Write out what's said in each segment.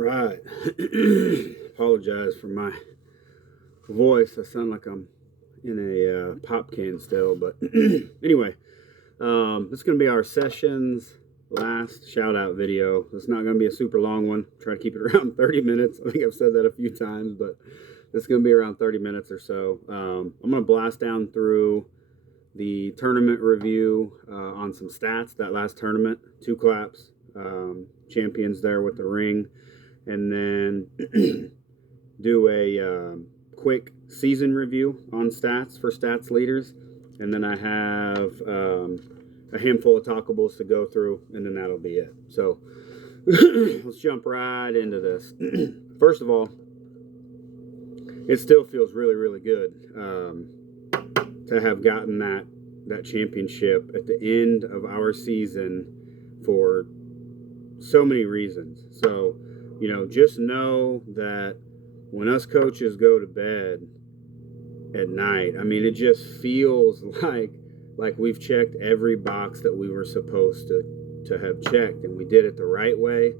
right. Apologize for my voice. I sound like I'm in a pop can still, but anyway, this is going to be our session's last shout out video. It's not going to be a super long one. Try to keep it around 30 minutes. I think I've said that a few times, but this is going to be around 30 minutes or so. I'm going to blast down through the tournament review on some stats. That last tournament, 2 claps, champions there with the ring, and then do a quick season review on stats for stats leaders, and then I have a handful of talkables to go through, and then that'll be it. So let's jump right into this. First of all, it still feels really, really good to have gotten that championship at the end of our season for so many reasons. So, just know that when us coaches go to bed at night, I mean, it just feels like we've checked every box that we were supposed to have checked, and we did it the right way.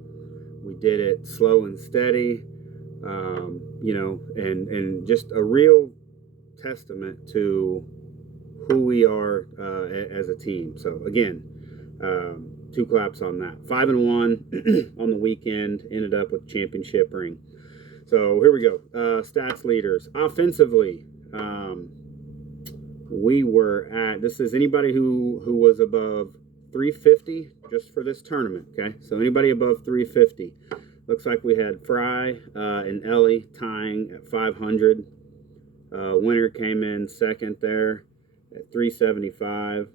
We did it slow and steady, and just a real testament to who we are as a team. So again, 2 claps on that. 5-1 on the weekend, ended up with championship ring. So here we go. Stats leaders. Offensively, we were at, this is anybody who was above 350 just for this tournament, okay? So anybody above 350. Looks like we had Fry and Ellie tying at 500. Winner came in second there at 375.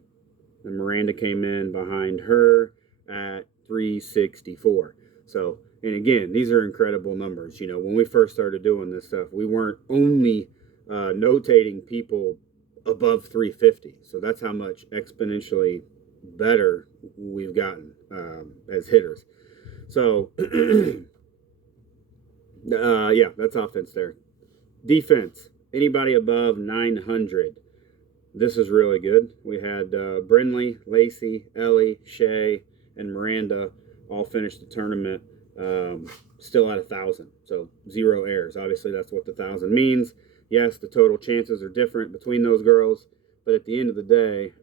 And Miranda came in behind her at 364. So, and again, these are incredible numbers. When we first started doing this stuff, we weren't only notating people above 350. So that's how much exponentially better we've gotten as hitters. So, yeah, that's offense there. Defense, anybody above 900. This is really good. We had Brinley, Lacey, Ellie, Shay, and Miranda all finished the tournament still at 1,000. So 0 errors. Obviously, that's what the 1,000 means. Yes, the total chances are different between those girls, but at the end of the day,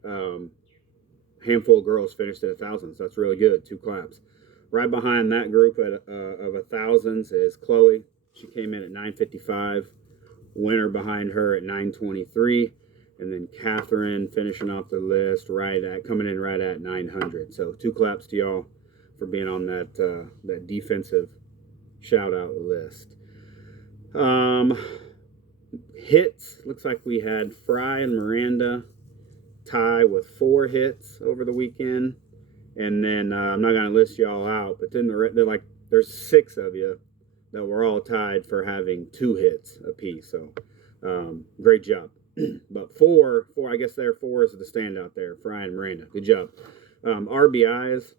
handful of girls finished at 1,000. So that's really good. 2 claps. Right behind that group of 1,000s is Chloe. She came in at 955. Winner behind her at 923. And then Catherine finishing off the list coming in right at 900. So 2 claps to y'all for being on that defensive shout out list. Hits, looks like we had Fry and Miranda tie with 4 hits over the weekend. And then I'm not going to list y'all out, but then there's 6 of you that were all tied for having 2 hits apiece. So great job. But 4, I guess 4 is the standout there, Fry and Miranda. Good job. RBIs,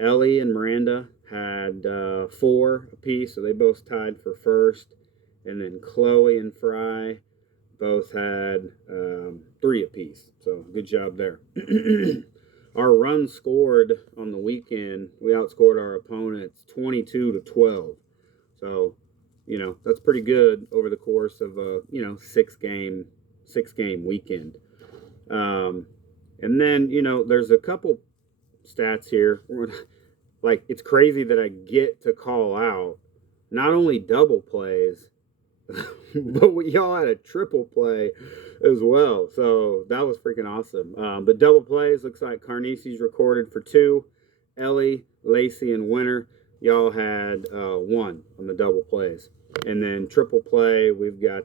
Ellie and Miranda had 4 apiece, so they both tied for first. And then Chloe and Fry both had 3 apiece. So good job there. Our runs scored on the weekend, we outscored our opponents 22-12. So, that's pretty good over the course of a, 6-game weekend. And then, there's a couple stats here. Like, it's crazy that I get to call out not only double plays, but y'all had a triple play as well. So that was freaking awesome. But double plays, looks like Carnesi's recorded for 2. Ellie, Lacey, and Winter, y'all had 1 on the double plays. And then triple play, we've got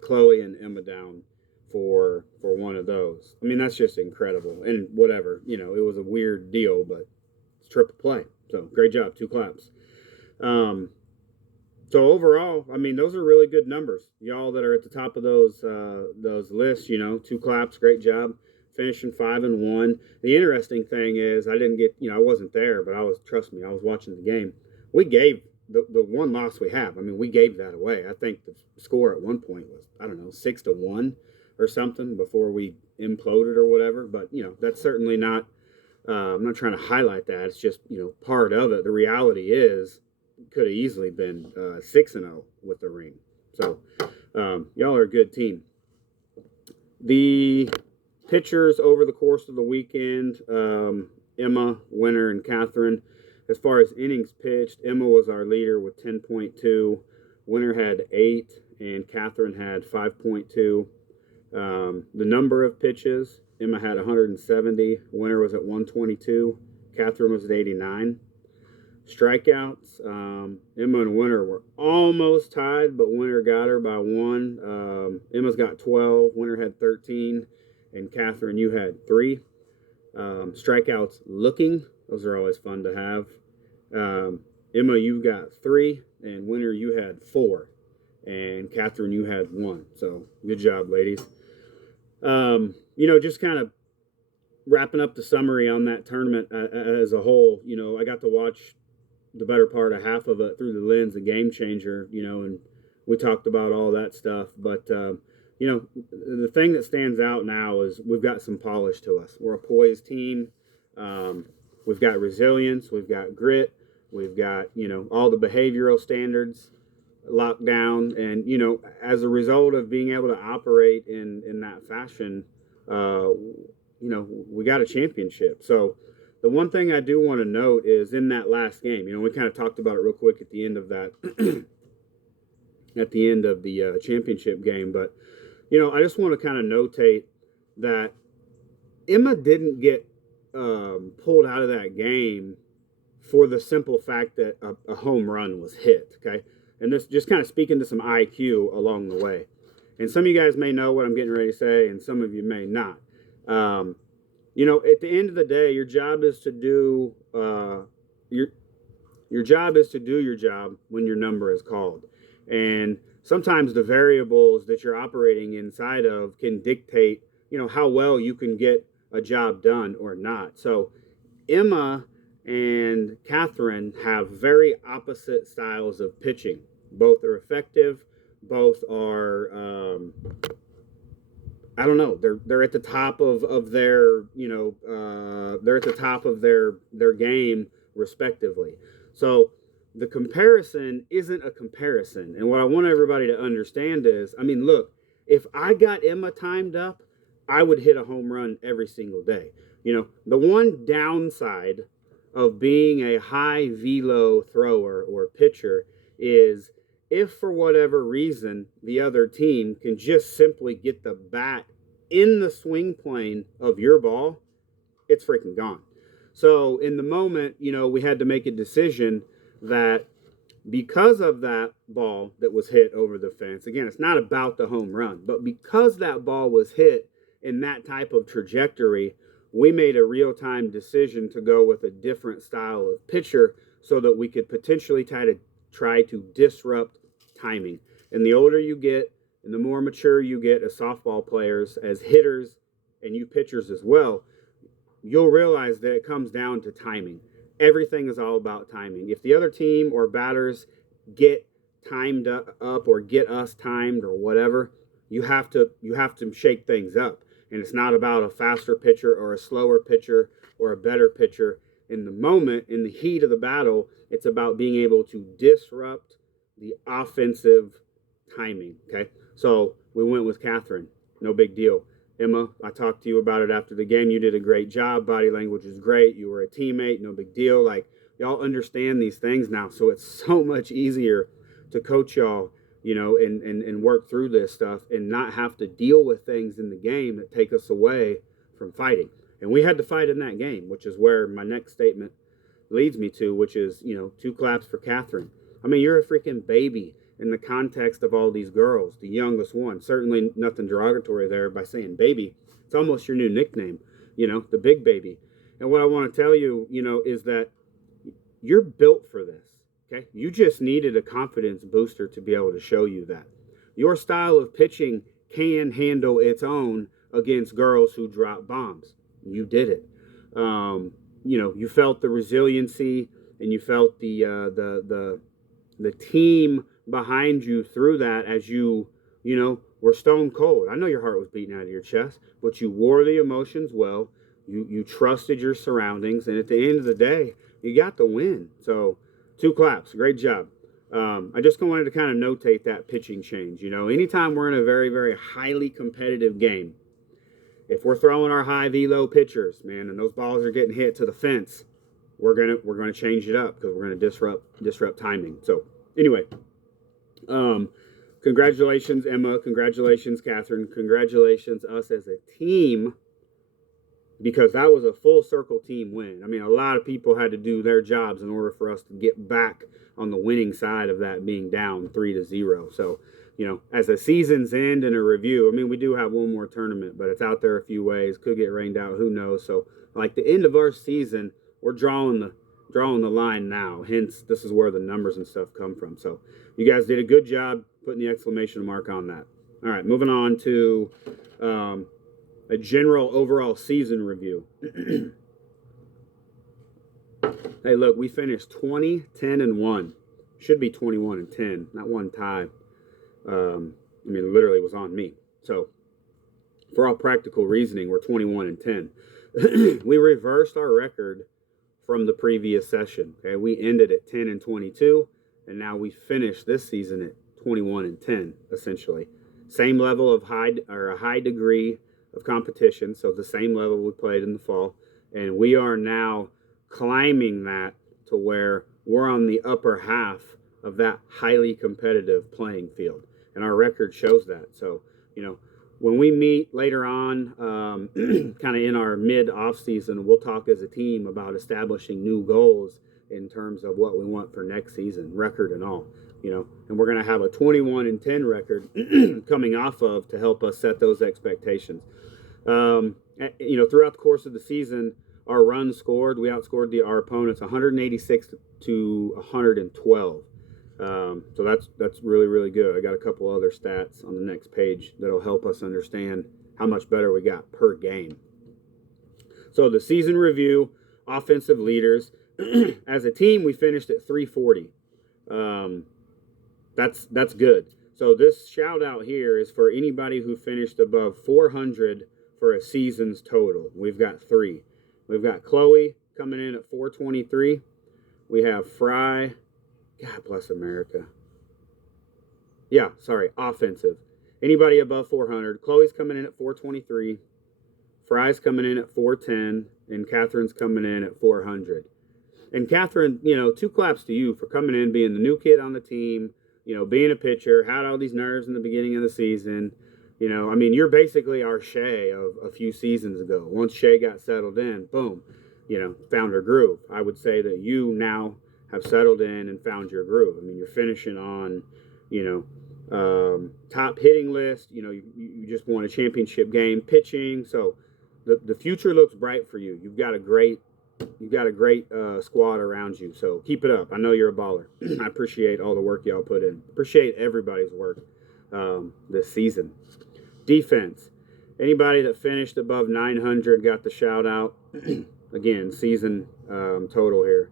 Chloe and Emma down for 1 of those. I mean, that's just incredible. And whatever, it was a weird deal, but it's triple play. So great job, 2 claps. So overall, I mean, those are really good numbers. Y'all that are at the top of those lists, 2 claps, great job. Finishing 5-1. The interesting thing is, I didn't get, I wasn't there, but trust me, I was watching the game. We gave the one loss we have. I mean, we gave that away. I think the score at one point was, 6-1 or something before we imploded or whatever. But, that's certainly not, I'm not trying to highlight that. It's just, part of it. The reality is could have easily been 6-0 with the ring. So y'all are a good team. The pitchers over the course of the weekend, Emma, Winter, and Catherine. As far as innings pitched, Emma was our leader with 10.2. Winter had 8, and Catherine had 5.2. The number of pitches, Emma had 170. Winter was at 122. Catherine was at 89. Strikeouts, Emma and Winter were almost tied, but Winter got her by 1. Emma's got 12. Winter had 13. And Catherine, you had 3. Strikeouts looking, those are always fun to have. Emma, you got 3. And Winter, you had 4. And Catherine, you had 1. So good job, ladies. Just kind of wrapping up the summary on that tournament as a whole. I got to watch the better part of half of it through the lens of Game Changer, and we talked about all that stuff. But, the thing that stands out now is we've got some polish to us. We're a poised team. We've got resilience. We've got grit. We've got, all the behavioral standards locked down. And, as a result of being able to operate in that fashion, we got a championship. So the one thing I do want to note is in that last game, we kind of talked about it real quick at the end of that, at the end of the championship game. But, I just want to kind of notate that Emma didn't get pulled out of that game for the simple fact that a home run was hit, okay? And this just kind of speaking to some IQ along the way. And some of you guys may know what I'm getting ready to say, and some of you may not. At the end of the day, your job is to do your job is to do your job when your number is called. And sometimes the variables that you're operating inside of can dictate, how well you can get a job done or not. So Emma and Catherine have very opposite styles of pitching. Both are effective. Both are I don't know. They're at the top of their they're at the top of their game respectively. So the comparison isn't a comparison. And what I want everybody to understand is, look, if I got Emma timed up, I would hit a home run every single day. The one downside of being a high velo thrower or pitcher is if for whatever reason the other team can just simply get the bat in the swing plane of your ball, it's freaking gone. So in the moment, we had to make a decision that because of that ball that was hit over the fence, again, it's not about the home run, but because that ball was hit in that type of trajectory, we made a real-time decision to go with a different style of pitcher so that we could potentially try to disrupt timing. And the older you get and the more mature you get as softball players, as hitters, and you pitchers as well, you'll realize that it comes down to timing. Everything is all about timing. If the other team or batters get timed up or get us timed or whatever, you have to shake things up. And it's not about a faster pitcher or a slower pitcher or a better pitcher. In the moment, in the heat of the battle, it's about being able to disrupt the offensive timing, okay? So we went with Catherine. No big deal. Emma, I talked to you about it after the game. You did a great job. Body language is great. You were a teammate. No big deal. Like, y'all understand these things now. So it's so much easier to coach y'all, and work through this stuff and not have to deal with things in the game that take us away from fighting. And we had to fight in that game, which is where my next statement leads me to, which is, 2 claps for Catherine. You're a freaking baby in the context of all these girls, the youngest one. Certainly nothing derogatory there by saying baby. It's almost your new nickname, the big baby. And what I want to tell you, is that you're built for this, okay? You just needed a confidence booster to be able to show you that. Your style of pitching can handle its own against girls who drop bombs. You did it. You felt the resiliency and you felt the team behind you through that as you were stone cold. I know your heart was beating out of your chest, but you wore the emotions well. You trusted your surroundings, and at the end of the day, you got the win. So 2 claps. Great job. I just wanted to kind of notate that pitching change. You know, anytime we're in a very, very highly competitive game, if we're throwing our high velo pitchers, man, and those balls are getting hit to the fence, we're gonna change it up because we're gonna disrupt timing. So anyway, congratulations, Emma. Congratulations, Catherine. Congratulations, us as a team, because that was a full circle team win. I mean, a lot of people had to do their jobs in order for us to get back on the winning side of that being down 3-0. So, you know, as a season's end and a review, I mean, we do have one more tournament, but it's out there a few ways. Could get rained out, who knows? So, like the end of our season, we're drawing the line now. Hence, this is where the numbers and stuff come from. So, you guys did a good job putting the exclamation mark on that. All right, moving on to a general overall season review. Hey, look, we finished 20, 10, and 1. Should be 21 and 10, not one tie. I mean, literally it was on me. So, for all practical reasoning, we're 21 and 10. We reversed our record from the previous session. Okay, we ended at 10 and 22, and now we finished this season at 21 and 10, essentially. Same level of a high degree of competition, so the same level we played in the fall, and we are now climbing that to where we're on the upper half of that highly competitive playing field, and our record shows that. So, you know, when we meet later on, kind of in our mid-off season, we'll talk as a team about establishing new goals in terms of what we want for next season, record and all. You know, and we're going to have a 21 and 10 record coming off of to help us set those expectations. You know, throughout the course of the season, our runs scored, we outscored our opponents 186 to 112. So that's really, really good. I got a couple other stats on the next page that'll help us understand how much better we got per game. So the season review, offensive leaders. As a team, we finished at 340. That's good. So this shout out here is for anybody who finished above 400 for a season's total. We've got 3. We've got Chloe coming in at 423. We have Fry. God bless America. Yeah, sorry, offensive. Anybody above 400. Chloe's coming in at 423. Fry's coming in at 410. And Catherine's coming in at 400. And Catherine, you know, 2 claps to you for coming in, being the new kid on the team, you know, being a pitcher, had all these nerves in the beginning of the season. You know, I mean, you're basically our Shay of a few seasons ago. Once Shay got settled in, boom, you know, found her groove. I would say that you now have settled in and found your groove. I mean, you're finishing on, you know, top hitting list. You know, you just won a championship game pitching. So the future looks bright for you. You've got a great squad around you, so keep it up. I know you're a baller. I appreciate all the work y'all put in. Appreciate everybody's work this season. Defense. Anybody that finished above 900 got the shout out. Again, season total here.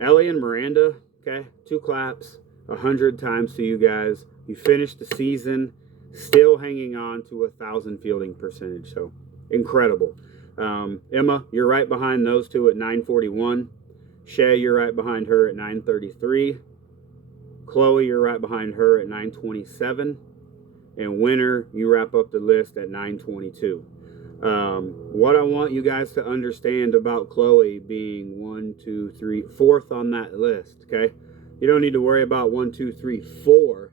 Ellie and Miranda, okay, 2 claps, 100 times to you guys. You finished the season still hanging on to 1,000 fielding percentage, so incredible. Emma, you're right behind those two at 941. Shay, you're right behind her at 933. Chloe, you're right behind her at 927. And Winner, you wrap up the list at 922. What I want you guys to understand about Chloe being 1, 2, 3, 4th on that list, okay? You don't need to worry about 1, 2, 3, 4.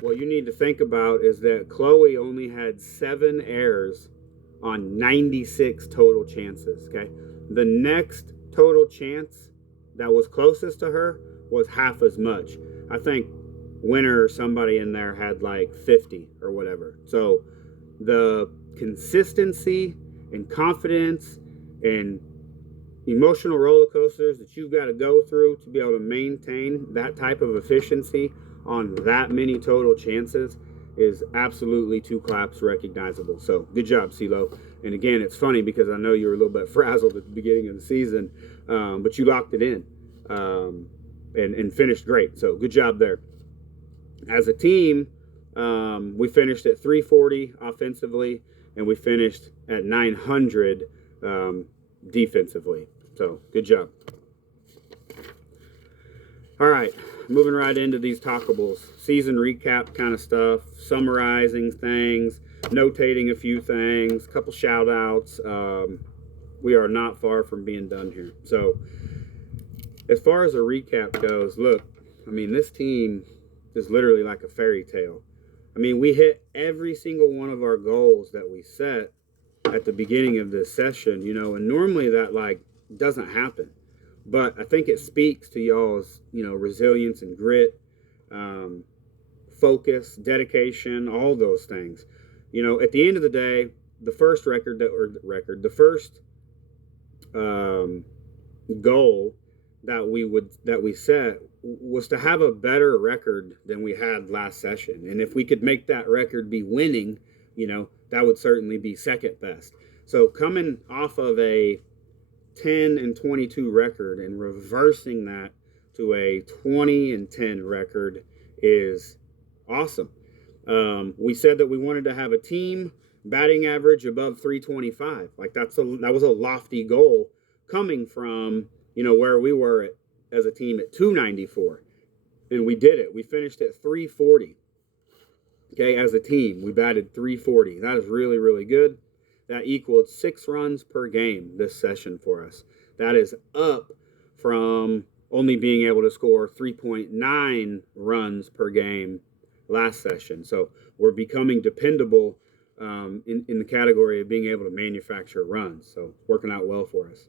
What you need to think about is that Chloe only had 7 errors on 96 total chances, okay? The next total chance that was closest to her was half as much. I think Winner or somebody in there had like 50 or whatever. So the consistency and confidence and emotional roller coasters that you've got to go through to be able to maintain that type of efficiency on that many total chances is absolutely 2 claps recognizable. So good job, CeeLo. And again, it's funny because I know you were a little bit frazzled at the beginning of the season, but you locked it in and finished great. So good job there. As a team, we finished at 340 offensively, and we finished at 900 defensively. So good job. All right, moving right into these talkables. Season recap kind of stuff, summarizing things, notating a few things, a couple shout outs. We are not far from being done here. So, as far as a recap goes, look, I mean, this team is literally like a fairy tale. I mean, we hit every single one of our goals that we set at the beginning of this session, and normally that like doesn't happen. But I think it speaks to y'all's, resilience and grit, um, focus, dedication, all those things. At the end of the day, the first the first um, goal that we set was to have a better record than we had last session. And if we could make that record be winning, that would certainly be second best. So coming off of a 10-22 record and reversing that to a 20-10 record is awesome. We said that we wanted to have a team batting average above 325. Like that was a lofty goal coming from where we were as a team at 294, and we did it. We finished at 340. Okay, as a team, we batted 340. That is really, really good. That equaled 6 runs per game this session for us. That is up from only being able to score 3.9 runs per game last session. So we're becoming dependable in the category of being able to manufacture runs. So working out well for us.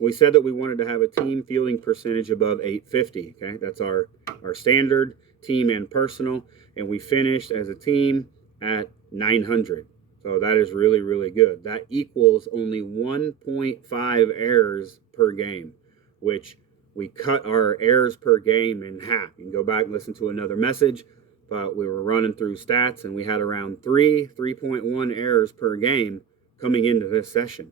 We said that we wanted to have a team fielding percentage above 850. Okay, that's our standard team and personal, and we finished as a team at 900. So that is really, really good. That equals only 1.5 errors per game, which we cut our errors per game in half. You can go back and listen to another message, but we were running through stats and we had around 3.1 errors per game coming into this session.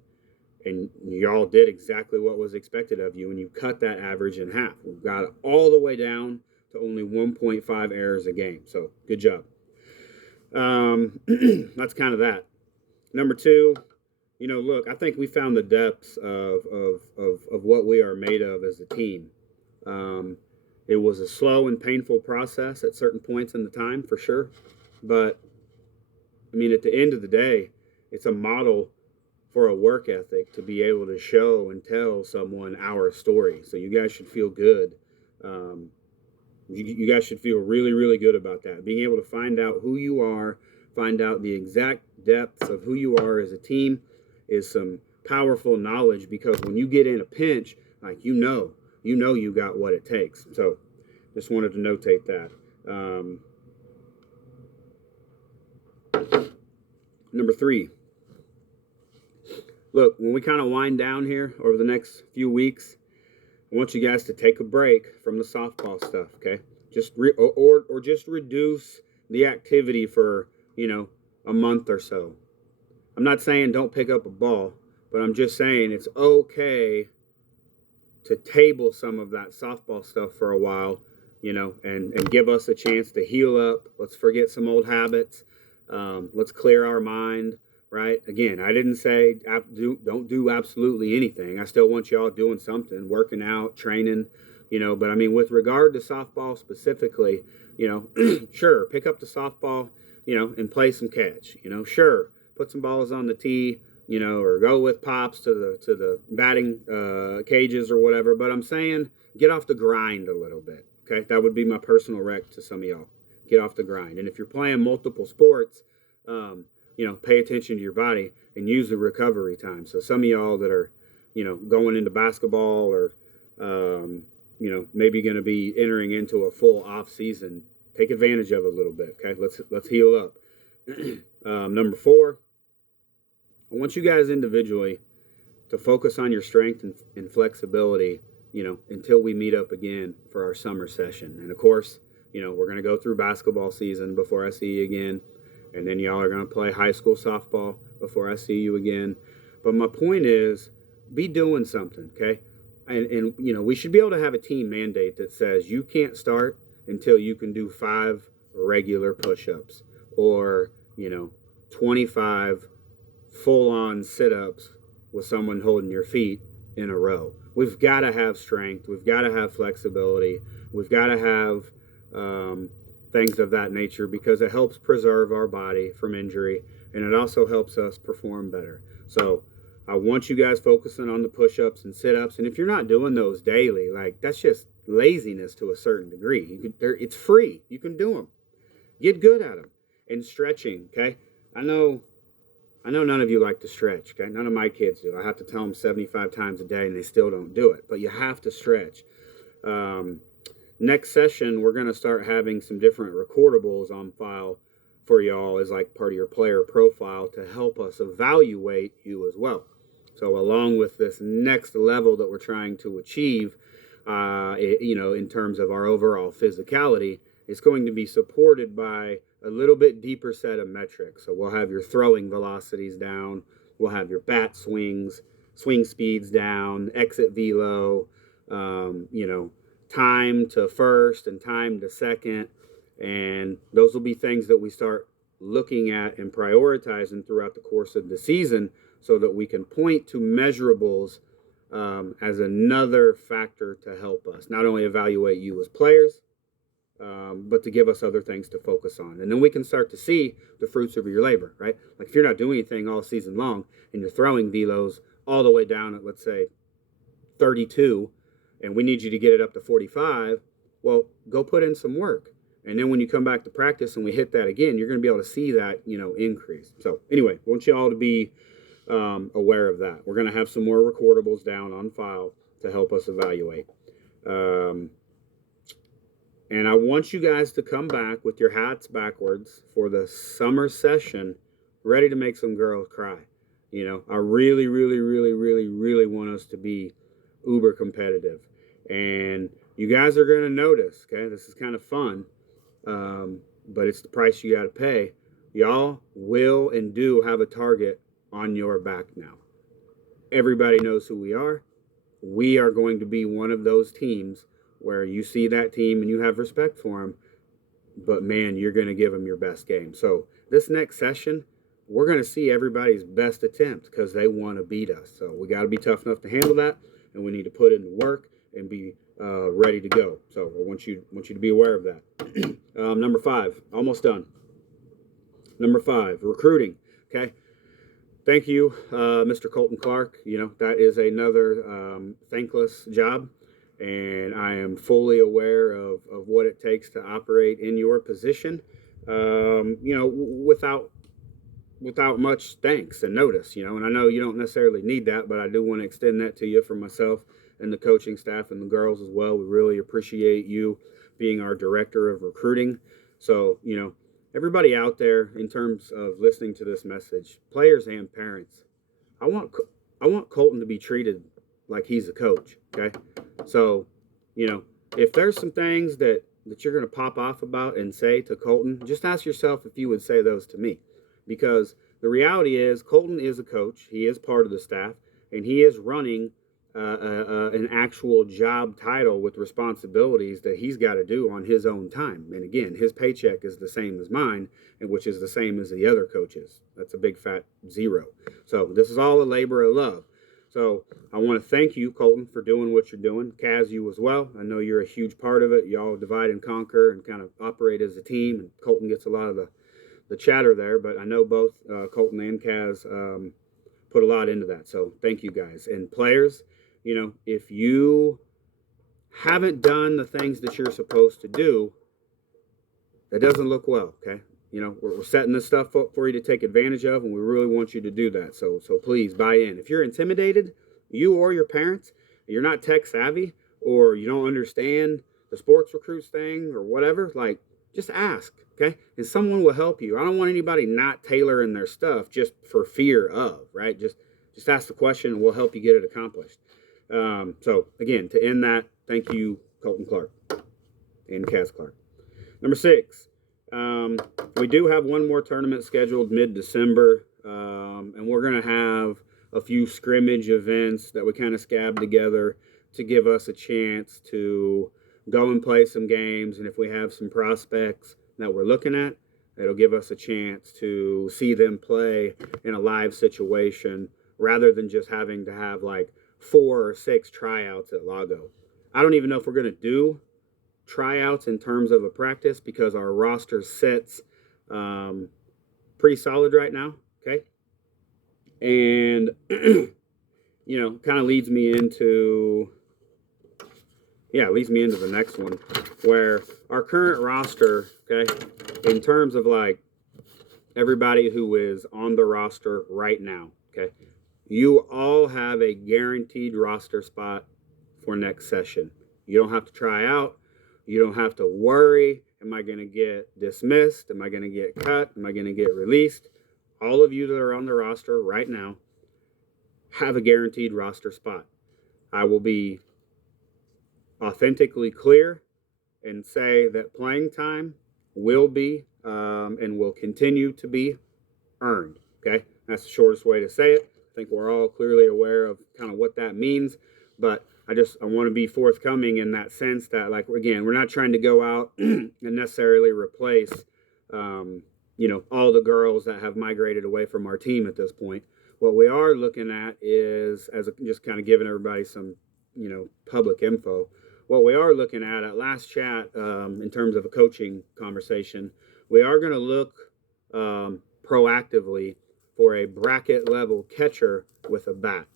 And y'all did exactly what was expected of you, and you cut that average in half. We got it all the way down to only 1.5 errors a game. So good job. That's kind of that. Number 2, look, I think we found the depths of what we are made of as a team. It was a slow and painful process at certain points in the time, for sure. But, I mean, at the end of the day, it's a model for a work ethic to be able to show and tell someone our story. So you guys should feel good. You guys should feel really, really good about that. Being able to find out who you are, find out the exact depths of who you are as a team is some powerful knowledge, because when you get in a pinch, like you got what it takes. So just wanted to notate that. Number 3. Look, when we kind of wind down here over the next few weeks, I want you guys to take a break from the softball stuff, okay? Just just reduce the activity for, a month or so. I'm not saying don't pick up a ball, but I'm just saying it's okay to table some of that softball stuff for a while, and give us a chance to heal up. Let's forget some old habits. Let's clear our mind. Right? Again, I didn't say don't do absolutely anything. I still want y'all doing something, working out, training, but I mean, with regard to softball specifically, sure, pick up the softball, and play some catch, sure, put some balls on the tee, or go with pops to the batting cages or whatever. But I'm saying get off the grind a little bit. Okay. That would be my personal rec to some of y'all. Get off the grind. And if you're playing multiple sports, pay attention to your body and use the recovery time. So some of y'all that are, going into basketball or, maybe going to be entering into a full off season, take advantage of it a little bit. Okay. Let's heal up. Number 4, I want you guys individually to focus on your strength and flexibility, until we meet up again for our summer session. And of course, we're going to go through basketball season before I see you again. And then y'all are going to play high school softball before I see you again. But my point is, be doing something, okay? And we should be able to have a team mandate that says you can't start until you can do 5 regular push-ups or, 25 full-on sit-ups with someone holding your feet in a row. we've got to have strength. We've got to have flexibility. We've got to have things of that nature because it helps preserve our body from injury, and it also helps us perform better. So I want you guys focusing on the push-ups and sit-ups, and if you're not doing those daily, like that's just laziness to a certain degree. It's free. You can do them. Get good at them. And stretching, okay? I know none of you like to stretch, okay? None of my kids do. I have to tell them 75 times a day, and they still don't do it. But you have to stretch. Next session, we're going to start having some different recordables on file for y'all as like part of your player profile to help us evaluate you as well. So along with this next level that we're trying to achieve, in terms of our overall physicality, it's going to be supported by a little bit deeper set of metrics. So we'll have your throwing velocities down, we'll have your bat swings, swing speeds down, exit velo, time to first and time to second, and those will be things that we start looking at and prioritizing throughout the course of the season so that we can point to measurables as another factor to help us not only evaluate you as players, but to give us other things to focus on. And then we can start to see the fruits of your labor, right? Like if you're not doing anything all season long and you're throwing velos all the way down at, let's say, 32, and we need you to get it up to 45, well, go put in some work. And then when you come back to practice and we hit that again, you're going to be able to see that, increase. So anyway, I want you all to be aware of that. We're going to have some more recordables down on file to help us evaluate. And I want you guys to come back with your hats backwards for the summer session, ready to make some girls cry. I really, really, really, really, really want us to be uber competitive. And you guys are going to notice, okay, this is kind of fun, but it's the price you got to pay. Y'all will and do have a target on your back now. Everybody knows who we are. We are going to be one of those teams where you see that team and you have respect for them, but man, you're going to give them your best game. So this next session, we're going to see everybody's best attempt because they want to beat us. So we got to be tough enough to handle that, and we need to put in the work and be ready to go. So I want you to be aware of that. Number 5, almost done. Number 5, recruiting. Okay. Thank you, Mr. Colton Clark. That is another thankless job. And I am fully aware of what it takes to operate in your position, without much thanks and notice, and I know you don't necessarily need that, but I do want to extend that to you from myself and the coaching staff and the girls as well. We really appreciate you being our director of recruiting. So, everybody out there, in terms of listening to this message, players and parents, I want Colton to be treated like he's a coach, okay? So, if there's some things that you're going to pop off about and say to Colton, just ask yourself if you would say those to me. Because the reality is Colton is a coach. He is part of the staff, and he is running an actual job title with responsibilities that he's got to do on his own time. And again, his paycheck is the same as mine, and which is the same as the other coaches. That's a big fat zero. So this is all a labor of love. So I want to thank you, Colton, for doing what you're doing. Kaz, you as well. I know you're a huge part of it. Y'all divide and conquer and kind of operate as a team, and Colton gets a lot of the chatter there, but I know both Colton and Kaz put a lot into that. So thank you guys. And players, if you haven't done the things that you're supposed to do, that doesn't look well, okay? We're setting this stuff up for you to take advantage of, and we really want you to do that. So please buy in. If you're intimidated, you or your parents, you're not tech savvy, or you don't understand the sports recruits thing or whatever, like, just ask, okay? And someone will help you. I don't want anybody not tailoring their stuff just for fear of, right? Just ask the question and we'll help you get it accomplished. So again, to end that, thank you, Colton Clark and Kaz Clark. Number 6, we do have one more tournament scheduled mid-December, and we're going to have a few scrimmage events that we kind of scab together to give us a chance to go and play some games. And if we have some prospects that we're looking at, it'll give us a chance to see them play in a live situation rather than just having to have like 4 or 6 tryouts at Lago. I don't even know if we're going to do tryouts in terms of a practice because our roster sits pretty solid right now. Okay. And, kind of leads me into the next one where our current roster, okay, in terms of like everybody who is on the roster right now, okay, you all have a guaranteed roster spot for next session. You don't have to try out. You don't have to worry, am I going to get dismissed? Am I going to get cut? Am I going to get released? All of you that are on the roster right now have a guaranteed roster spot. I will be authentically clear and say that playing time will be and will continue to be earned. Okay, that's the shortest way to say it. I think we're all clearly aware of kind of what that means, but I want to be forthcoming in that sense that, like, again, we're not trying to go out and necessarily replace all the girls that have migrated away from our team at this point. What we are looking at is, just kind of giving everybody some public info, what we are looking at last chat, in terms of a coaching conversation, we are going to look proactively for a bracket level catcher with a bat.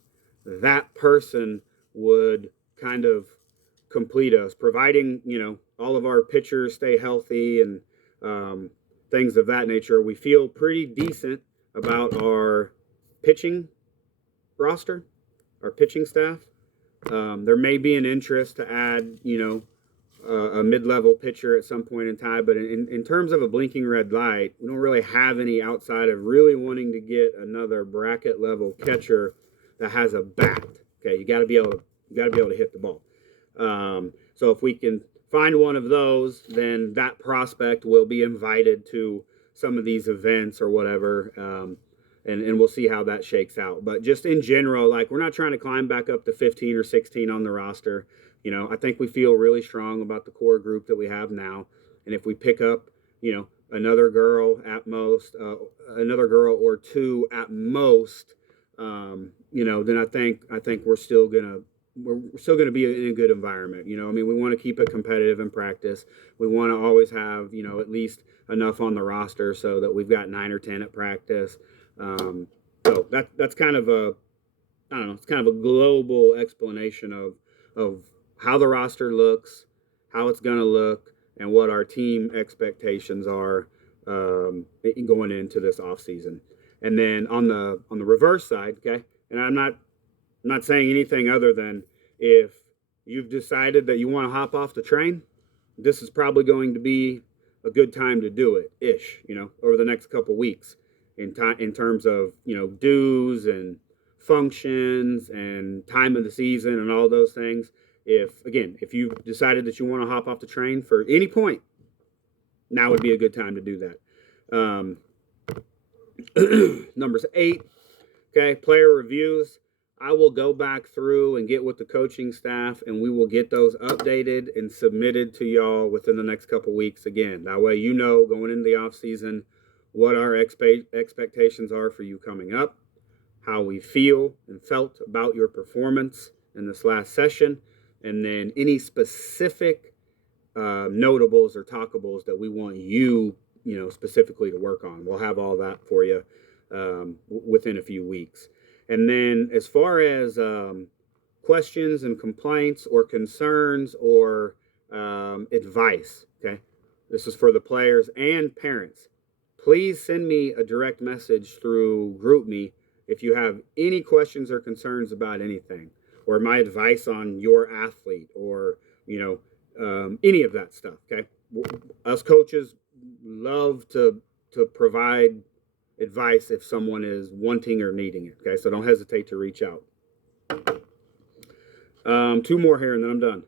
That person would kind of complete us, providing all of our pitchers stay healthy and things of that nature. We feel pretty decent about our pitching roster, our pitching staff. There may be an interest to add, a mid-level pitcher at some point in time, but in terms of a blinking red light, we don't really have any outside of really wanting to get another bracket level catcher that has a bat. Okay, you got to be able to hit the ball. So if we can find one of those, then that prospect will be invited to some of these events or whatever. And we'll see how that shakes out. But just in general, like, we're not trying to climb back up to 15 or 16 on the roster. I think we feel really strong about the core group that we have now. And if we pick up, another girl at most, another girl or two at most, then I think we're still gonna be in a good environment. We want to keep it competitive in practice. We want to always have, at least enough on the roster so that we've got 9 or 10 at practice. So that's kind of it's kind of a global explanation of how the roster looks, how it's going to look, and what our team expectations are going into this off season. And then on the reverse side, okay, and I'm not saying anything other than, if you've decided that you want to hop off the train, this is probably going to be a good time to do it, over the next couple weeks. In terms of dues and functions and time of the season and all those things. If you've decided that you want to hop off the train for any point, now would be a good time to do that. Numbers 8, okay, player reviews. I will go back through and get with the coaching staff, and we will get those updated and submitted to y'all within the next couple weeks again. That way, going into the off season, what our expectations are for you coming up, how we feel and felt about your performance in this last session, and then any specific notables or talkables that we want you, specifically to work on. We'll have all that for you within a few weeks. And then as far as questions and complaints or concerns or advice, okay, this is for the players and parents. Please send me a direct message through GroupMe if you have any questions or concerns about anything, or my advice on your athlete, or any of that stuff. Okay, us coaches love to provide advice if someone is wanting or needing it. Okay, so don't hesitate to reach out. 2 more here, and then I'm done.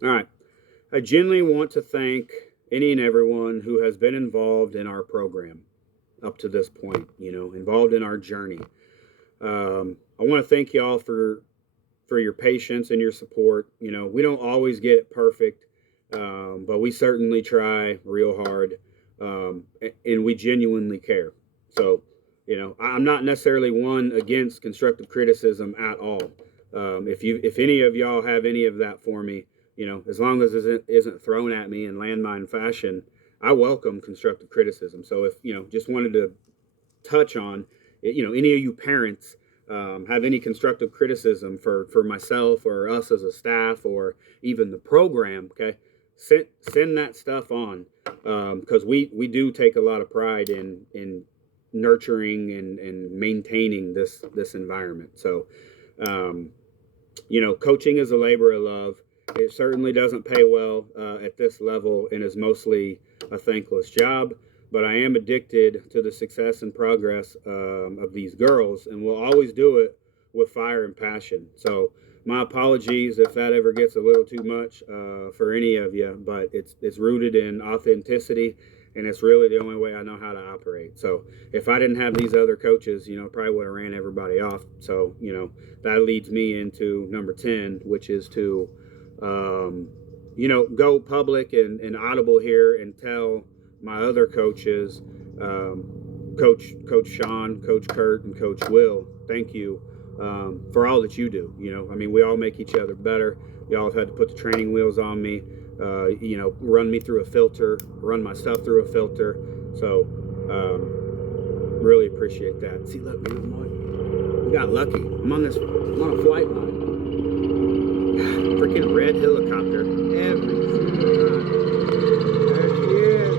All right. I genuinely want to thank any and everyone who has been involved in our program up to this point, involved in our journey. I want to thank y'all for your patience and your support. We don't always get it perfect, but we certainly try real hard. and we genuinely care. So, I'm not necessarily one against constructive criticism at all. If any of y'all have any of that for me, as long as it isn't thrown at me in landmine fashion, I welcome constructive criticism. So if just wanted to touch on, any of you parents have any constructive criticism for myself or us as a staff or even the program, okay, send that stuff on, because we do take a lot of pride in nurturing and maintaining this environment. So, coaching is a labor of love. It certainly doesn't pay well at this level and is mostly a thankless job. But I am addicted to the success and progress of these girls, and will always do it with fire and passion. So my apologies if that ever gets a little too much for any of you, but it's rooted in authenticity, and it's really the only way I know how to operate. So if I didn't have these other coaches, probably would have ran everybody off. So that leads me into number 10, which is to go public and audible here and tell my other coaches, Coach Sean, Coach Kurt, and Coach Will, thank you for all that you do. We all make each other better. Y'all have had to put the training wheels on me, run me through a filter, run my stuff through a filter. So really appreciate that. See, look, man, we got lucky. I'm on a flight line. Freaking red helicopter every single time. There she is.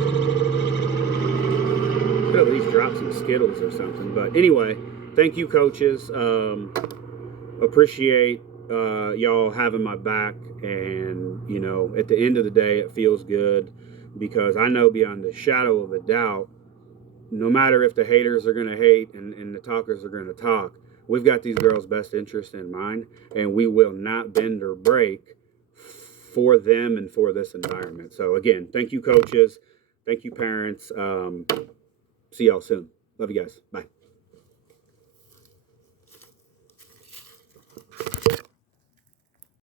Could at least drop some Skittles or something. But anyway, thank you, coaches. Appreciate y'all having my back. And, at the end of the day, it feels good because I know beyond the shadow of a doubt, no matter if the haters are going to hate and the talkers are going to talk, we've got these girls' best interest in mind, and we will not bend or break for them and for this environment. So again, thank you, coaches. Thank you, parents. See y'all soon. Love you guys. Bye.